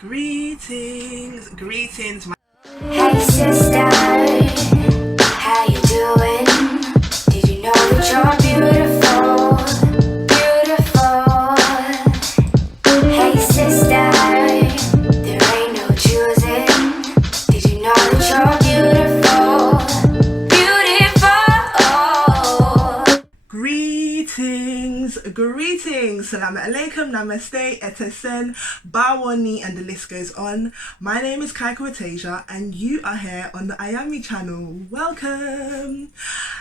Greetings, my Hey sister, how you doing? Did you know that you're beautiful, beautiful? Hey sister, there ain't no choosing. Did you know that you're beautiful, beautiful? greetings, Salaam alaikum, namaste, etesen, bawani, and the list goes on. My name is Kaiko Atasia, and you are here on the Eyeame channel. Welcome!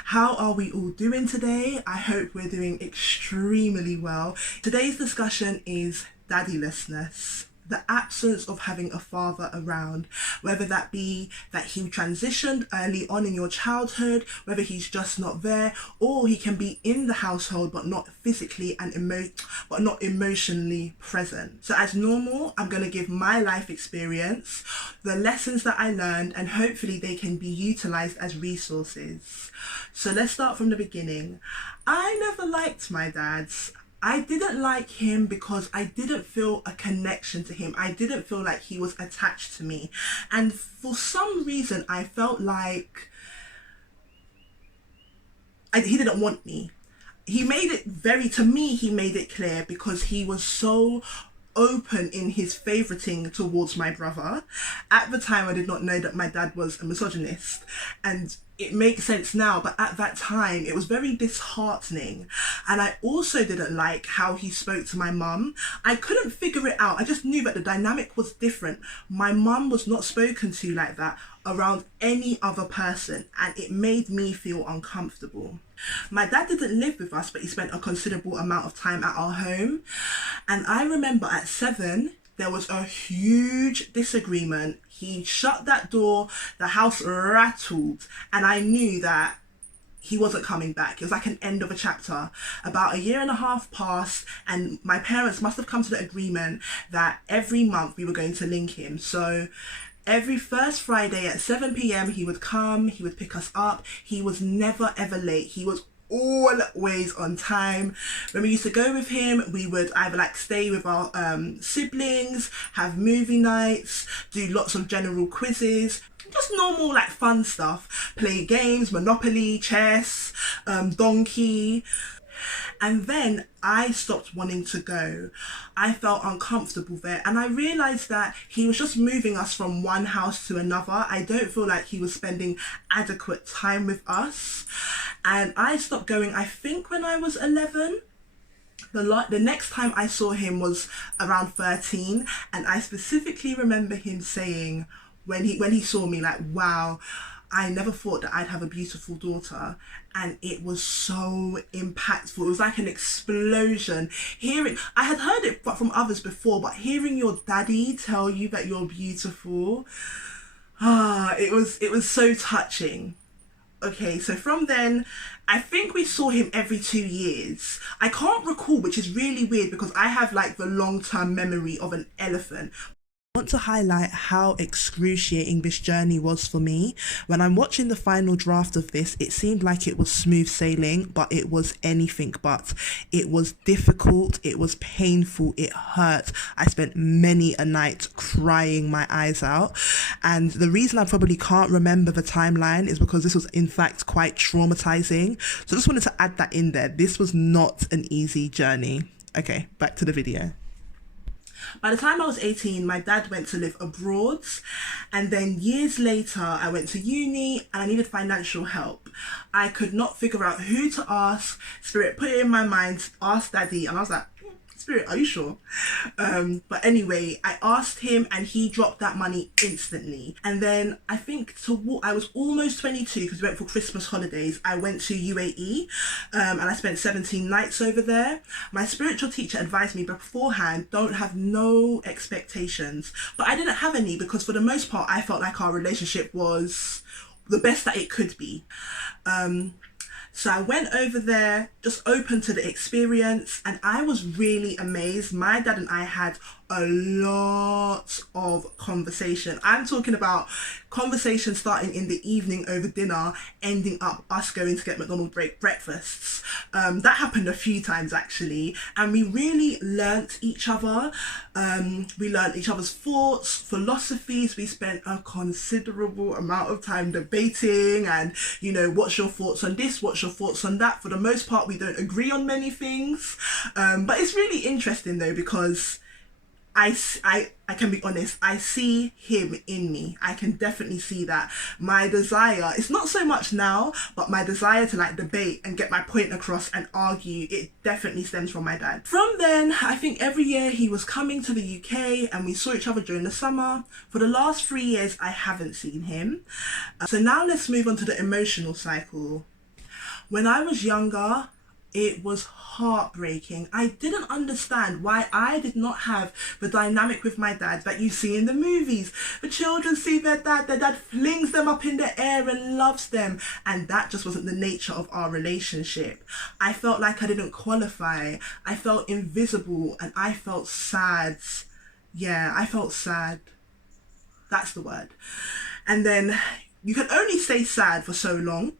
How are we all doing today? I hope we're doing extremely well. Today's discussion is daddylessness. The absence of having a father around, whether that be that he transitioned early on in your childhood, whether he's just not there, or he can be in the household but not physically and not emotionally present. So as normal, I'm going to give my life experience, the lessons that I learned, and hopefully they can be utilized as resources. So let's start from the beginning. I never liked my dad. I didn't like him because I didn't feel a connection to him. I didn't feel like he was attached to me. And for some reason, I felt like he didn't want me. He made it he made it clear because he was so open in his favoriting towards my brother. At the time, I did not know that my dad was a misogynist, and it makes sense now, but at that time it was very disheartening. And I also didn't like how he spoke to my mum. I couldn't figure it out. I just knew that the dynamic was different. My mum was not spoken to like that around any other person, and it made me feel uncomfortable. My dad didn't live with us, but he spent a considerable amount of time at our home. And I remember at 7, there was a huge disagreement. He shut that door, the house rattled, and I knew that he wasn't coming back. It was like an end of a chapter. About a year and a half passed, and my parents must have come to the agreement that every month we were going to link him. So every first Friday at 7 p.m. he would come, he would pick us up. He was never ever late. He was always on time. When we used to go with him, we would either like stay with our siblings, have movie nights, do lots of general quizzes, just normal like fun stuff, play games, Monopoly, chess, donkey. And then I stopped wanting to go. I felt uncomfortable there, and I realised that he was just moving us from one house to another. I don't feel like he was spending adequate time with us, and I stopped going, I think, when I was 11. The next time I saw him was around 13, and I specifically remember him saying when he saw me, like, wow, I never thought that I'd have a beautiful daughter. And it was so impactful. It was like an explosion. I had heard it from others before, but hearing your daddy tell you that you're beautiful, it was so touching. Okay, so from then, I think we saw him every 2 years. I can't recall, which is really weird because I have like the long-term memory of an elephant. I want to highlight how excruciating this journey was for me. When I'm watching the final draft of this, it seemed like it was smooth sailing, but it was anything but. It was difficult, it was painful, it hurt. I spent many a night crying my eyes out. And the reason I probably can't remember the timeline is because this was in fact quite traumatizing. So I just wanted to add that in there. This was not an easy journey. Okay, back to the video. By the time I was 18, my dad went to live abroad, and then years later I went to uni and I needed financial help. I could not figure out who to ask. Spirit put it in my mind, ask daddy, and I was like, Spirit, are you sure? But anyway, I asked him and he dropped that money instantly. And then I think I was almost 22 because we went for Christmas holidays. I went to UAE and I spent 17 nights over there. My spiritual teacher advised me beforehand, don't have no expectations. But I didn't have any because for the most part, I felt like our relationship was the best that it could be. So I went over there, just open to the experience, and I was really amazed. My dad and I had a lot of conversation. I'm talking about conversation starting in the evening over dinner, ending up us going to get McDonald's breakfasts. That happened a few times actually, and we really learnt each other. We learnt each other's thoughts, philosophies. We spent a considerable amount of time debating and, you know, what's your thoughts on this, what's your thoughts on that. For the most part, we don't agree on many things, but it's really interesting though, because I can be honest, I see him in me. I can definitely see that. My desire, it's not so much now, but my desire to like debate and get my point across and argue, it definitely stems from my dad. From then, I think every year he was coming to the UK and we saw each other during the summer. For the last 3 years, I haven't seen him. So now let's move on to the emotional cycle. When I was younger, it was heartbreaking. I didn't understand why I did not have the dynamic with my dad that you see in the movies. The children see their dad flings them up in the air and loves them, and that just wasn't the nature of our relationship. I felt like I didn't qualify. I felt invisible and I felt sad. Yeah, I felt sad. That's the word. And then you can only stay sad for so long.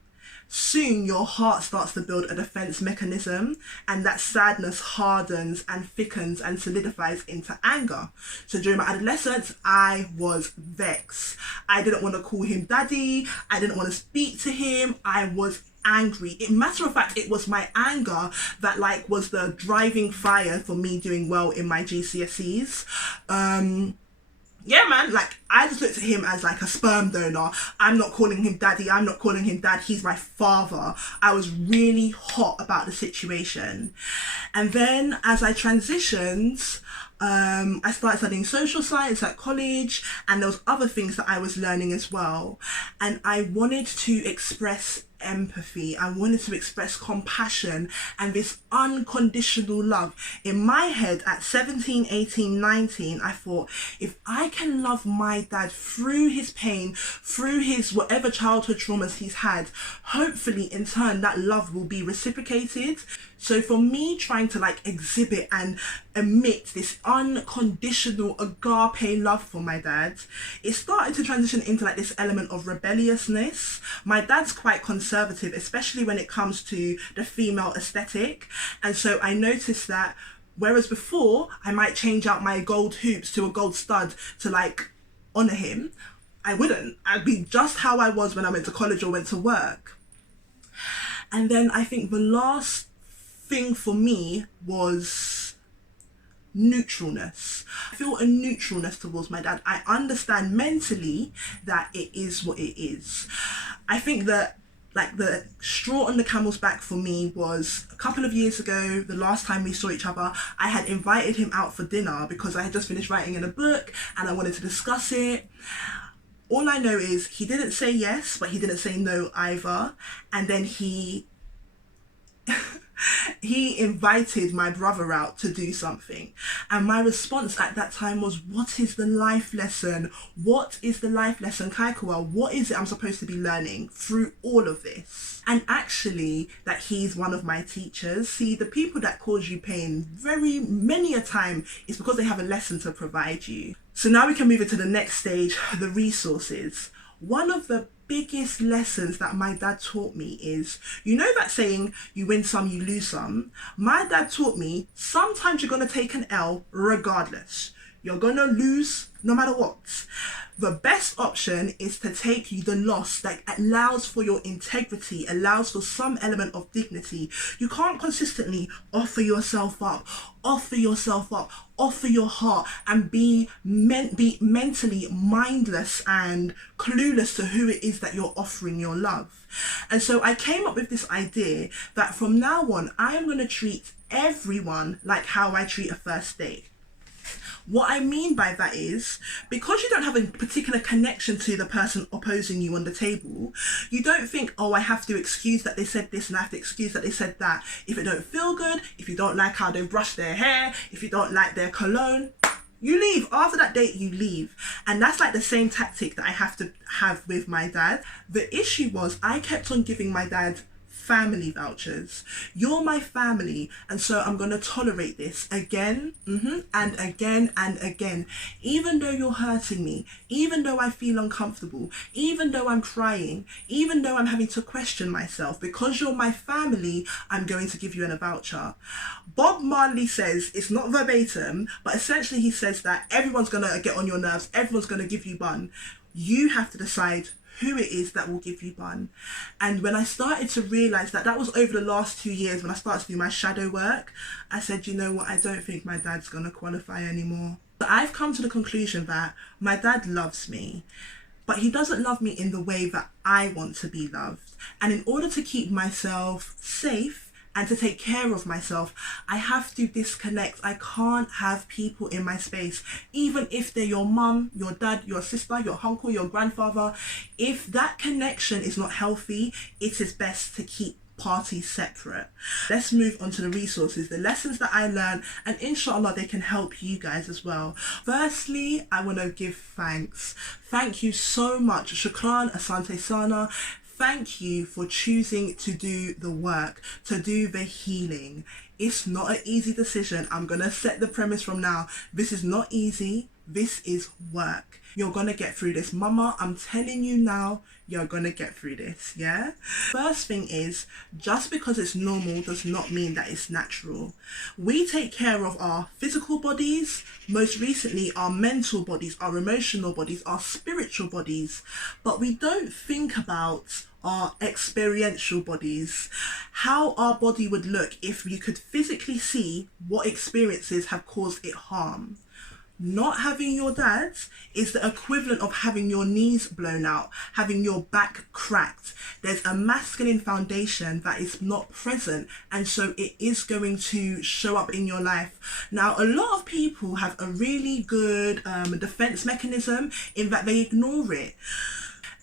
Soon your heart starts to build a defense mechanism, and that sadness hardens and thickens and solidifies into anger. So during my adolescence, I was vexed. I didn't want to call him daddy. I didn't want to speak to him. I was angry. Matter of fact, it was my anger that like was the driving fire for me doing well in my GCSEs. Yeah, man, like, I just looked at him as like a sperm donor. I'm not calling him daddy. I'm not calling him dad. He's my father. I was really hot about the situation. And then as I transitioned, I started studying social science at college, and there was other things that I was learning as well. And I wanted to express empathy. I wanted to express compassion and this unconditional love. In my head at 17, 18, 19, I thought, if I can love my dad through his pain, through his whatever childhood traumas he's had, hopefully in turn that love will be reciprocated. So for me, trying to like exhibit and emit this unconditional agape love for my dad, it started to transition into like this element of rebelliousness. My dad's quite conservative, especially when it comes to the female aesthetic. And so I noticed that whereas before I might change out my gold hoops to a gold stud to like honor him, I wouldn't. I'd be just how I was when I went to college or went to work. And then I think the last thing for me was neutralness. I feel a neutralness towards my dad. I understand mentally that it is what it is. I think that like the straw on the camel's back for me was a couple of years ago, the last time we saw each other. I had invited him out for dinner because I had just finished writing in a book and I wanted to discuss it. All I know is he didn't say yes, but he didn't say no either. And then he invited my brother out to do something, and my response at that time was, what is the life lesson? What is the life lesson, Kaikawa? What is it I'm supposed to be learning through all of this? And actually that he's one of my teachers. See, the people that cause you pain very many a time is because they have a lesson to provide you. So now we can move into the next stage, the resources. One of the biggest lessons that my dad taught me is, you know that saying, you win some, you lose some? My dad taught me sometimes you're going to take an L regardless. You're going to lose no matter what. The best option is to take the loss that allows for your integrity, allows for some element of dignity. You can't consistently offer yourself up, offer your heart, and be mentally mindless and clueless to who it is that you're offering your love. And so I came up with this idea that from now on, I am going to treat everyone like how I treat a first date. What I mean by that is, because you don't have a particular connection to the person opposing you on the table, you don't think, oh, I have to excuse that they said this and I have to excuse that they said that. If it don't feel good, if you don't like how they brush their hair, if you don't like their cologne, you leave. After that date, you leave. And that's like the same tactic that I have to have with my dad. The issue was I kept on giving my dad family vouchers. You're my family, and so I'm going to tolerate this again, and again and again. Even though you're hurting me, even though I feel uncomfortable, even though I'm crying, even though I'm having to question myself, because you're my family, I'm going to give you a voucher. Bob Marley says, it's not verbatim, but essentially he says that everyone's going to get on your nerves, everyone's going to give you bun. You have to decide who it is that will give you bun. And when I started to realise that was over the last 2 years, when I started to do my shadow work, I said, you know what, I don't think my dad's going to qualify anymore. But I've come to the conclusion that my dad loves me, but he doesn't love me in the way that I want to be loved. And in order to keep myself safe and to take care of myself, I have to disconnect. I can't have people in my space, even if they're your mum, your dad, your sister, your uncle, your grandfather. If that connection is not healthy, it is best to keep parties separate. Let's move on to the resources, the lessons that I learned, and inshallah they can help you guys as well. Firstly, I want to give thanks. Thank you so much. Shukran, Asante Sana. Thank you for choosing to do the work, to do the healing. It's not an easy decision. I'm going to set the premise from now. This is not easy. This is work. You're going to get through this. Mama, I'm telling you now, you're going to get through this, yeah? First thing is, just because it's normal does not mean that it's natural. We take care of our physical bodies, most recently our mental bodies, our emotional bodies, our spiritual bodies, but we don't think about our experiential bodies, how our body would look if you could physically see what experiences have caused it harm. Not having your dad is the equivalent of having your knees blown out, having your back cracked. There's a masculine foundation that is not present, and so it is going to show up in your life. Now, a lot of people have a really good defense mechanism in that they ignore it.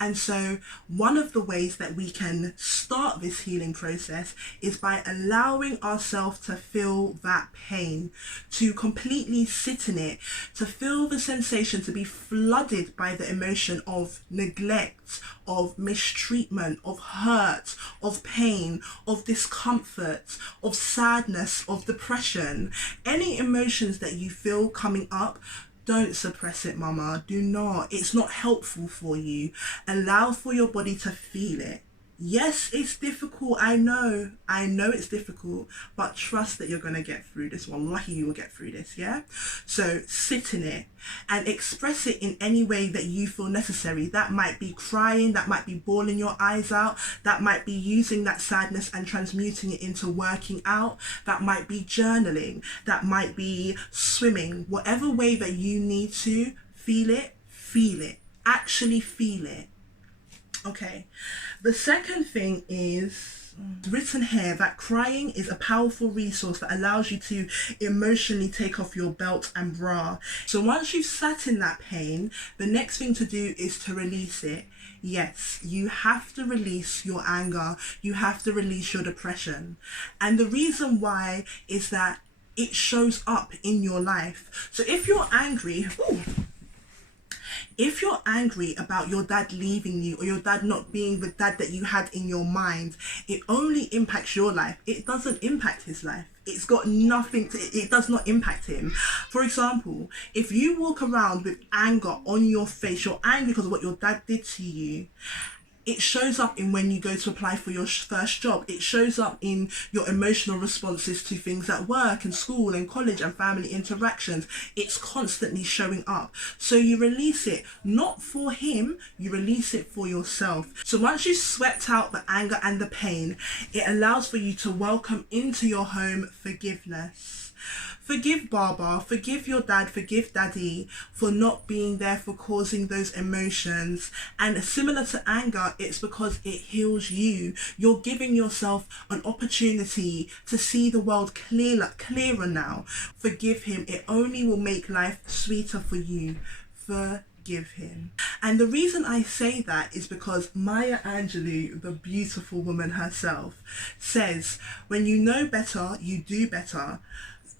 And so one of the ways that we can start this healing process is by allowing ourselves to feel that pain, to completely sit in it, to feel the sensation, to be flooded by the emotion of neglect, of mistreatment, of hurt, of pain, of discomfort, of sadness, of depression. Any emotions that you feel coming up, don't suppress it, mama. Do not. It's not helpful for you. Allow for your body to feel it. Yes, it's difficult. I know it's difficult, but trust that you're going to get through this. Wallahi, you will get through this, yeah? So sit in it and express it in any way that you feel necessary. That might be crying, that might be bawling your eyes out, that might be using that sadness and transmuting it into working out, that might be journaling, that might be swimming. Whatever way that you need to feel it. Actually feel it. Okay, the second thing is written here that crying is a powerful resource that allows you to emotionally take off your belt and bra. So once you've sat in that pain, the next thing to do is to release it. Yes, you have to release your anger. You have to release your depression. And the reason why is that it shows up in your life. So if you're angry, if you're angry about your dad leaving you or your dad not being the dad that you had in your mind, it only impacts your life. It doesn't impact his life. It's got nothing to, it does not impact him. For example, if you walk around with anger on your face, you're angry because of what your dad did to you, it shows up in when you go to apply for your first job. It shows up in your emotional responses to things at work and school and college and family interactions. It's constantly showing up. So you release it, not for him, you release it for yourself. So once you sweat out the anger and the pain, it allows for you to welcome into your home forgiveness. Forgive Baba, forgive your dad, forgive daddy for not being there, for causing those emotions. And similar to anger, it's because it heals you. You're giving yourself an opportunity to see the world clearer now. Forgive him. It only will make life sweeter for you. Forgive him. And the reason I say that is because Maya Angelou, the beautiful woman herself, says, when you know better, you do better.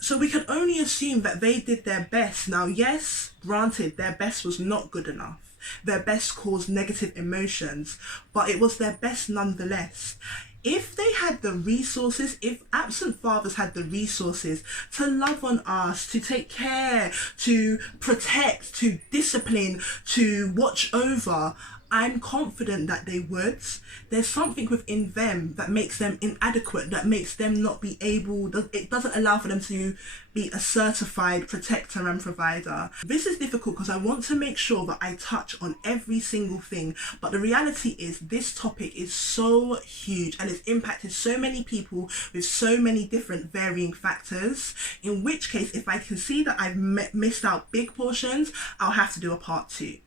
So we can only assume that they did their best. Now, yes, granted, their best was not good enough. Their best caused negative emotions, but it was their best nonetheless. If they had the resources, if absent fathers had the resources to love on us, to take care, to protect, to discipline, to watch over, I'm confident that they would. There's something within them that makes them inadequate, that makes them not be able, it doesn't allow for them to be a certified protector and provider. This is difficult because I want to make sure that I touch on every single thing, but the reality is this topic is so huge and it's impacted so many people with so many different varying factors, in which case if I can see that I've missed out big portions, I'll have to do a part 2.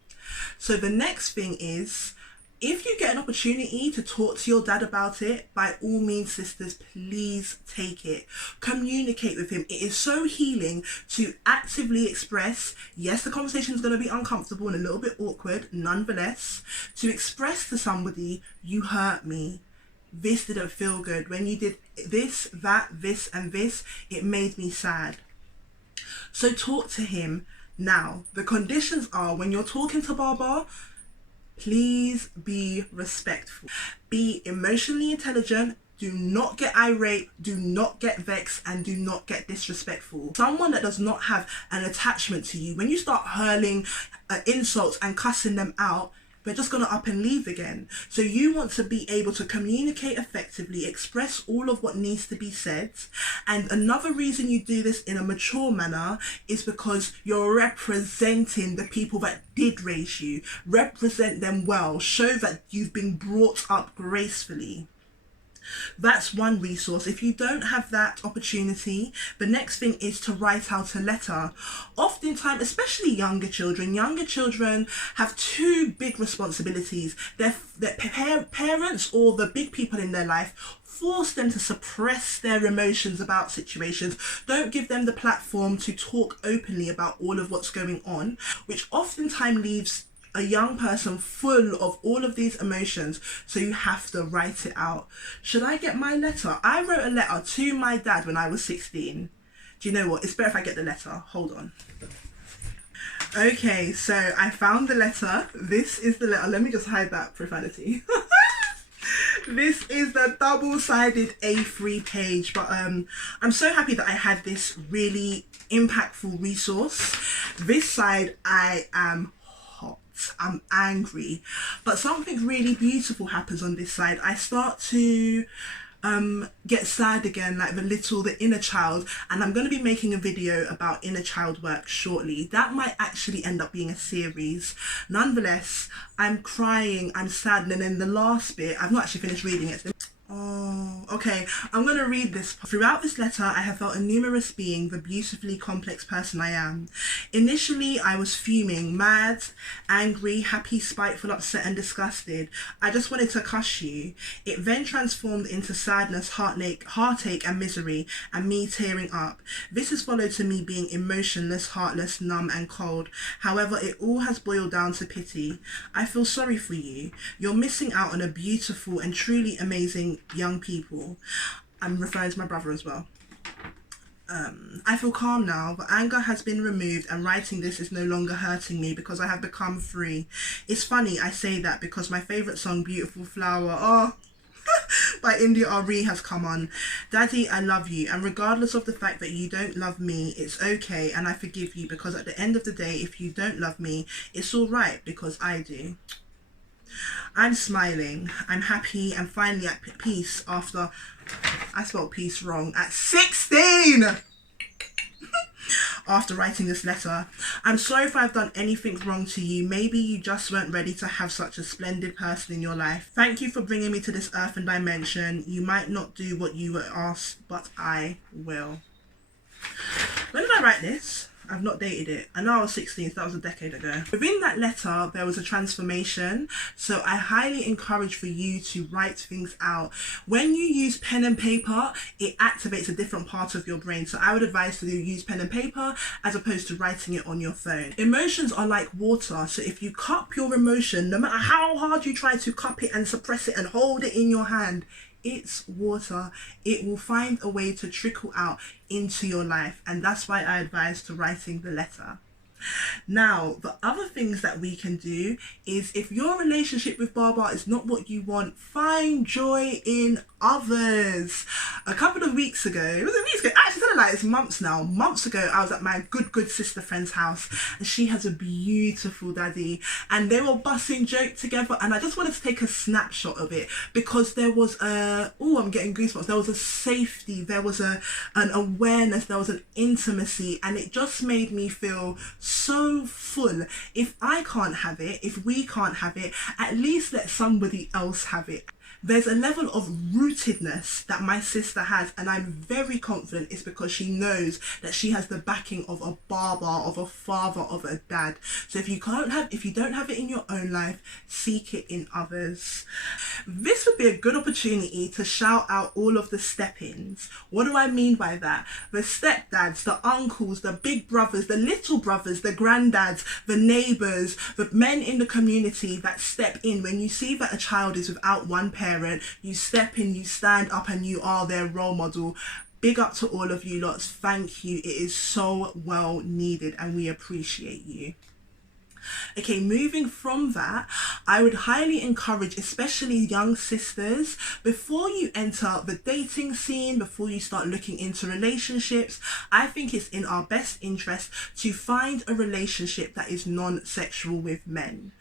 So the next thing is, if you get an opportunity to talk to your dad about it, by all means, sisters, please take it. Communicate with him. It is so healing to actively express. Yes, the conversation is going to be uncomfortable and a little bit awkward, nonetheless, to express to somebody, you hurt me. This didn't feel good. When you did this, that, this, and this, it made me sad. So talk to him. Now, the conditions are, when you're talking to Baba, please be respectful. Be emotionally intelligent. Do not get irate, do not get vexed, and do not get disrespectful. Someone that does not have an attachment to you, when you start hurling insults and cussing them out, they're just going to up and leave again. So you want to be able to communicate effectively, express all of what needs to be said. And another reason you do this in a mature manner is because you're representing the people that did raise you. Represent them well. Show that you've been brought up gracefully. That's one resource. If you don't have that opportunity, the next thing is to write out a letter. Oftentimes, especially younger children have two big responsibilities. Their parents or the big people in their life force them to suppress their emotions about situations. Don't give them the platform to talk openly about all of what's going on, which oftentimes leaves a young person full of all of these emotions. So you have to write it out. Should I get my letter? I wrote a letter to my dad when I was 16. Do you know what? It's better if I get the letter. Hold on. Okay, so I found the letter. This is the letter. Let me just hide that profanity. This is the double-sided A3 page, but I'm so happy that I had this really impactful resource. This side, I'm angry, but something really beautiful happens on this side. I start to get sad again, like the inner child, and I'm going to be making a video about inner child work shortly. That might actually end up being a series. Nonetheless, I'm crying, I'm sad, and then the last bit, I've not actually finished reading it. Oh, okay. I'm going to read this. Throughout this letter, I have felt a numerous being, the beautifully complex person I am. Initially, I was fuming, mad, angry, happy, spiteful, upset, and disgusted. I just wanted to cuss you. It then transformed into sadness, heartache, and misery, and me tearing up. This is followed to me being emotionless, heartless, numb, and cold. However, it all has boiled down to pity. I feel sorry for you. You're missing out on a beautiful and truly amazing young people. I'm referring to my brother as well. I feel calm now. The anger has been removed and writing this is no longer hurting me because I have become free. It's funny I say that because my favourite song, Beautiful Flower, by India Ari, has come on. Daddy, I love you, and regardless of the fact that you don't love me, it's okay and I forgive you, because at the end of the day, if you don't love me, it's alright because I do. I'm smiling, I'm happy and finally at peace after, I spelled peace wrong, at 16! After writing this letter. I'm sorry if I've done anything wrong to you. Maybe you just weren't ready to have such a splendid person in your life. Thank you for bringing me to this earth and dimension. You might not do what you were asked, but I will. When did I write this? I've not dated it. I know I was 16, so that was a decade ago. Within that letter, there was a transformation. So I highly encourage for you to write things out. When you use pen and paper, it activates a different part of your brain. So I would advise to use pen and paper as opposed to writing it on your phone. Emotions are like water. So if you cup your emotion, no matter how hard you try to cup it and suppress it and hold it in your hand, it's water. It will find a way to trickle out into your life, and that's why I advise to writing the letter. Now, the other things that we can do is, if your relationship with Baba is not what you want, find joy in others. A couple of weeks ago, actually it's months now. Months ago, I was at my good sister friend's house, and she has a beautiful daddy, and they were busting joke together, and I just wanted to take a snapshot of it, because there was I'm getting goosebumps. There was a safety, there was an awareness, there was an intimacy, and it just made me feel so full. If I can't have it, if we can't have it, at least let somebody else have it. There's a level of rootedness that my sister has, and I'm very confident it's because she knows that she has the backing of a Baba, of a father, of a dad. So if you don't have it in your own life, seek it in others. This would be a good opportunity to shout out all of the step-ins. What do I mean by that? The stepdads, the uncles, the big brothers, the little brothers, the granddads, the neighbours, the men in the community that step in. When you see that a child is without one parent, you step in, you stand up, and you are their role model. Big up to all of you lots. Thank you. It is so well needed, and we appreciate you. Okay, moving from that, I would highly encourage, especially young sisters, before you enter the dating scene, before you start looking into relationships, I think it's in our best interest to find a relationship that is non-sexual with men.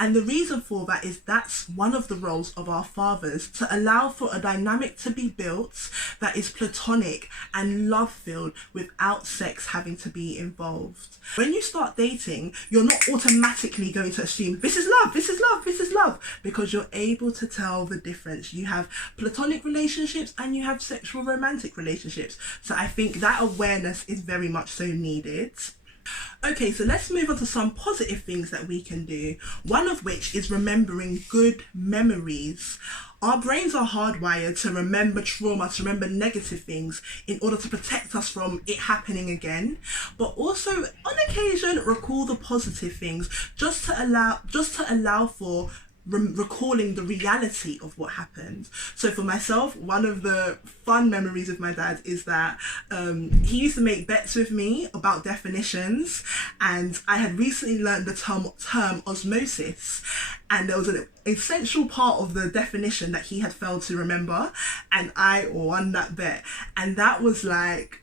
And the reason for that is that's one of the roles of our fathers, to allow for a dynamic to be built that is platonic and love-filled without sex having to be involved. When you start dating, you're not automatically going to assume this is love, this is love, this is love, because you're able to tell the difference. You have platonic relationships and you have sexual romantic relationships. So I think that awareness is very much so needed. Okay, so let's move on to some positive things that we can do. One of which is remembering good memories. Our brains are hardwired to remember trauma, to remember negative things in order to protect us from it happening again. But also, on occasion, recall the positive things just to allow for recalling the reality of what happened. So for myself, one of the fun memories of my dad is that he used to make bets with me about definitions, and I had recently learned the term osmosis, and there was an essential part of the definition that he had failed to remember, and I won that bet. And that was like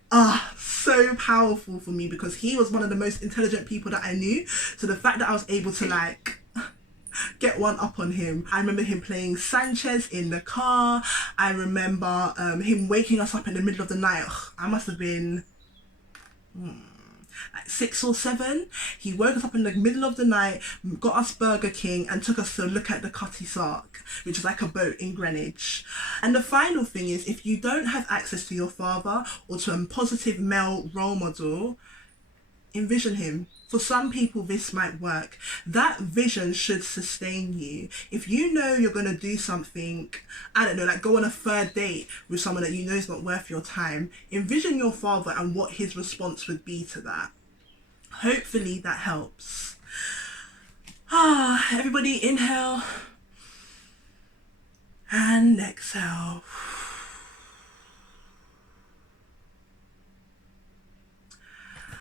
so powerful for me, because he was one of the most intelligent people that I knew. So the fact that I was able to get one up on him. I remember him playing Sanchez in the car. I remember him waking us up in the middle of the night. I must have been like 6 or 7. He woke us up in the middle of the night, got us Burger King, and took us to look at the Cutty Sark, which is like a boat in Greenwich. And the final thing is, if you don't have access to your father or to a positive male role model, envision him. For some people, this might work. That vision should sustain you. If you know you're going to do something, I don't know, like go on a third date with someone that you know is not worth your time, envision your father and what his response would be to that. Hopefully that helps. Everybody inhale and exhale.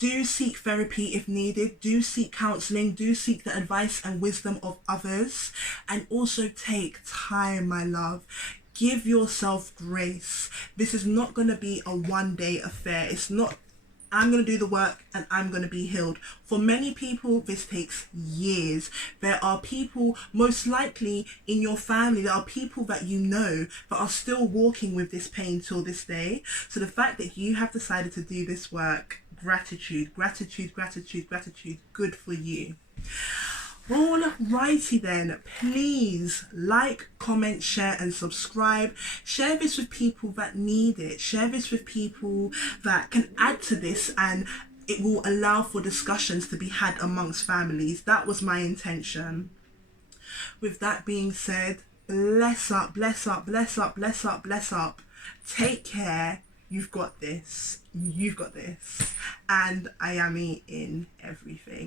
Do seek therapy if needed. Do seek counselling. Do seek the advice and wisdom of others. And also take time, my love. Give yourself grace. This is not going to be a one-day affair. It's not, I'm going to do the work and I'm going to be healed. For many people, this takes years. There are people, most likely in your family, there are people that you know that are still walking with this pain till this day. So the fact that you have decided to do this work, gratitude, gratitude, gratitude, gratitude. Good for you. Alrighty then, please like, comment, share and subscribe. Share this with people that need it. Share this with people that can add to this, and it will allow for discussions to be had amongst families. That was my intention. With that being said, bless up, bless up, bless up, bless up, bless up. Take care. You've got this. You've got this. And Eyeame in everything.